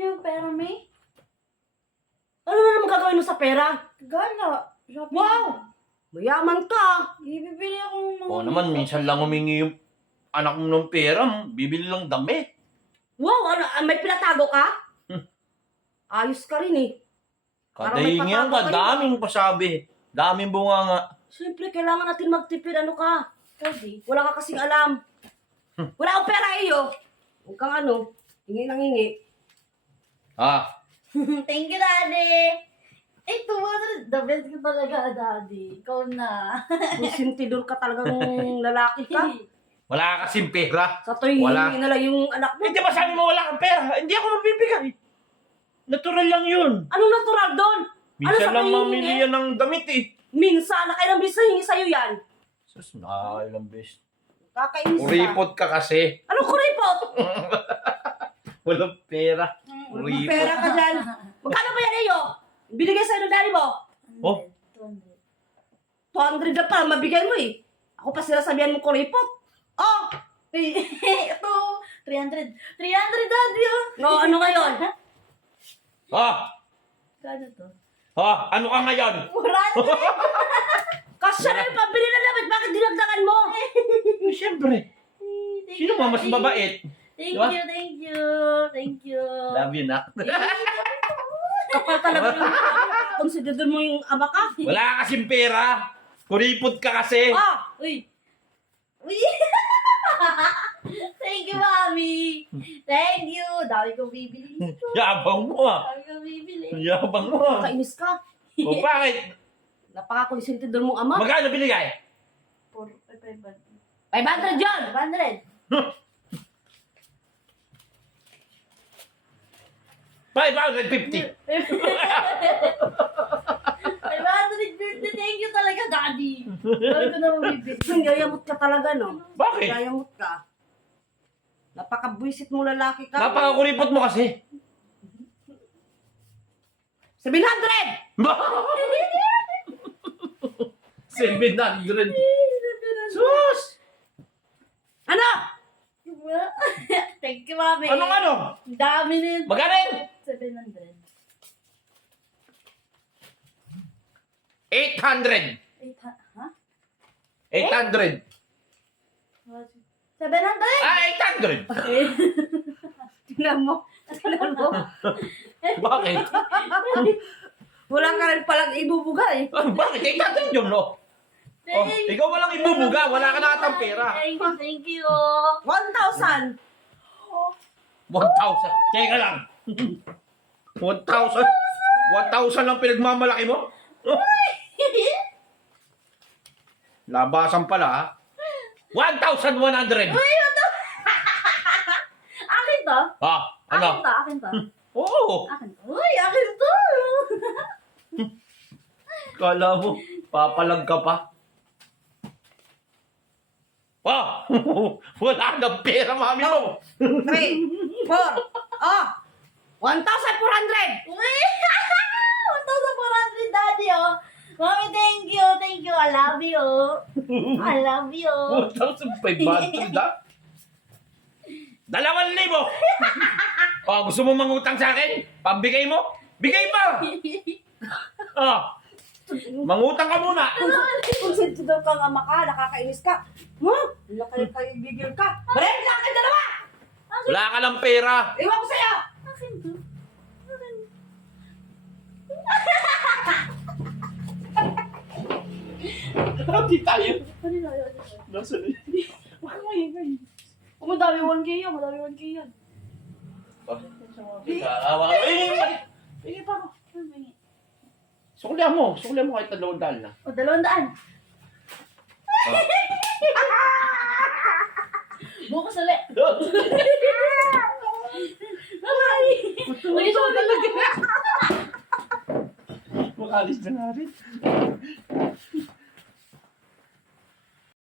niyo yung pera, May? Ano na naman gagawin mo sa pera? Gala. Shopping. Wow! Mayaman ka. Ibibili ako ng mga... Oo naman, minsan lang humingi yung anak mo ng pera, bibili lang damit. Wow, ano, may pinatago ka? Ayos ka rin eh. Parang may Kadahingan patago ka, kayo. daming pasabi. Daming bunganga. Siyempre, kailangan natin magtipid. Ano ka? Pwede. Wala ka kasing alam. Wala akong pera iyo. Huwag kang ano, hingi nang hingi. Ah, Thank you, Daddy. Eh, 200. The best ka talaga, Daddy. Ikaw na. Kung sintidor ka talagang lalaki ka. wala kasing pera. Sa to'y Wala. hingi na lang yung anak mo. Eh, di ba sabi mo wala kang pera? Hindi ako magbibigay. Natural lang yun. Anong natural doon? Minsan sa lang to'y mamili hingi? yan ng damit eh. Minsan, nakailang beses na hingi sa'yo yan. Sus, ilang beses. Kakainis ka. Kuripot ka kasi. Anong kuripot? Walang pera. May pera ka dyan. Magkano ba yan iyo? Binigay sa'yo ng daddy mo? Oh. 200. 200 na pa, mabigay mo eh. Ako pa sinasabihan mo kuripot. Oh! Ito, 300. 300, Daddy, oh. No, ano ngayon? Ah! Kano to? Ah! Ano ka ngayon? 400. Kasya na yung pabili na damit, bakit dinagdagan mo? Eh, Siyempre. Sino mo mas mabait? Thank Diba? you, thank you. Thank you. Love you na. Kapal talaga yung consider mo yung ama ka. Wala kasing pera. Kuripot ka kasi. Ah! Uy. Uy. Thank you, Mami. Thank you. Dami kong bibili. Yabang mo ah. Dami kong bibili. Yabang mo ah. Kainis ka. O bakit? Napaka-consider mong ama. Magkano binigay? 500. 500 yun! 500. 550. 550. Thank you talaga, Daddy. Dami ko na bibili. Nangyayamot ka talaga, no? Bakit? Nangyayamot ka. Napaka-buisit mo lalaki ka. Napakakuripot mo kasi. 700! 700. Sus! Ano? Thank you, Mami. Anong ano? Ang dami na yun. Magkano yun? 700. 800. Ha? 800. 700? Ah, 800. Tingnan mo. Tingnan mo. Bakit? Wala ka rin palang ibubugay. Bakit? 800 yun, no? Oh, ikaw walang ibubuga. Wala ka na atang pera. Thank you, thank you. 1,000. 1,000. Teka lang. 1,000? 1,000 lang pinagmamalaki mo? Labasan pala, ha? 1,100. Akin to? Ah, ano? Akin to, akin to. Oo. Akin to. Uy, akin to. Kala mo, papalag ka pa. Ah, wala nang pera, mami mo. 3, 4, oh! 1,400! Uy! 1,400, Daddy, oh. Mami, thank you, thank you. I love you. I love you. 1,500, ha? 2,000. Oh, gusto mo mangutang sa akin? Pambigay mo? Bigay pa! Ah, mangutang ka muna. Kung sentidor kang ama ka, nakakainis ka. Wala kayo bigil ka. Balik na kayo dalawa! Wala ka ng pera. Iwan ko sa'yo! Akin to. Akin. Hati tayo. Kanina, yun. Nasaan eh? Madami 1K yan, madami 1K yan. Awa ka. Sige pa ako. Suklihan mo kahit 200 na. O, 200. Bukas ulit. Ay! Uy, so talaga. Makalis na nga rin.